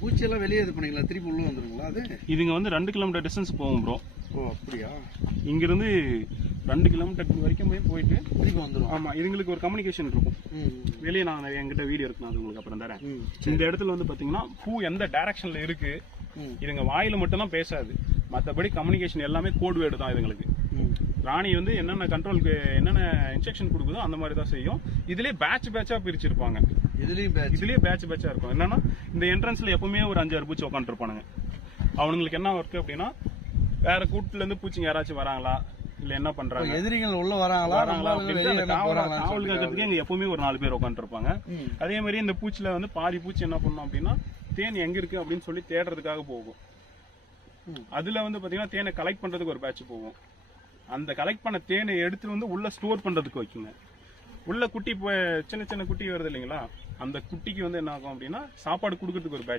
பூச்சியெல்லாம் வெளியே இது பண்ணீங்களா, திருப்பி உள்ள வந்துருங்களா அது? இதுங்க வந்து 2 கிலோமீட்டர் டிஸ்டன்ஸ் போகும் ப்ரோ. ஓ அப்படியா? இங்கிருந்து 2 கிலோமீட்டர் வரைக்கும் போயிட்டு திருப்பி வந்துடும். ஆமா, இதுங்களுக்கு ஒரு கம்யூனிகேஷன் இருக்கும். வெளியே நான் என்கிட்ட வீடியோ இருக்கு, நான் உங்களுக்கு அப்புறம் தரேன். இந்த இடத்துல வந்து பாத்தீங்கன்னா பூ எந்த டைரக்ஷன்ல இருக்கு, இதுங்க வாயில மட்டும் தான் பேசாது, மற்றபடி கம்யூனிகேஷன் எல்லாமே கோட் வேர்டு தான் இதுங்களுக்கு. ராணி வந்து என்னென்ன கண்ட்ரோலுக்கு என்னென்ன இன்ஸ்ட்ரக்ஷன் கொடுக்குதோ அந்த மாதிரி தான் செய்யும். இதுலயே பேட்சா பிரிச்சிருப்பாங்க. இதுலயே பேட்சா இருக்கும். என்னன்னா இந்த என்ட்ரன்ஸ்ல எப்பவுமே ஒரு 5-6 பூச்சி உட்காந்துருப்பானுங்க. அவனுங்களுக்கு என்ன ஒர்க் அப்படின்னா, வேற கூட்டுல இருந்து பூச்சிங்க யாராச்சும் வராங்களா, இல்ல என்ன பண்றாங்க, எதிரிகள் உள்ள வராங்களா காவல் காக்கிறதுக்கு இங்க எப்பவுமே ஒரு 4 பேர் உட்காந்துருப்பாங்க. அதே மாதிரி இந்த பூச்சில வந்து பாதி பூச்சி என்ன பண்ணும் அப்படின்னா, தேன் எங்க இருக்கு அப்படின்னு சொல்லி தேடுறதுக்காக போகும். அதுல வந்து பாத்தீங்கன்னா தேனை கலெக்ட் பண்றதுக்கு ஒரு பேட்ச் போகும். அந்த கலெக்ட் பண்ண தேனை எடுத்து வந்து உள்ள ஸ்டோர் பண்றதுக்கு வைக்குங்க. உள்ள குட்டி சின்ன சின்ன குட்டி வருது இல்லைங்களா, அந்த குட்டிக்கு வந்து என்ன ஆகும் அப்படின்னா சாப்பாடு கொடுக்கறதுக்கு ஒரு பேட்ச்.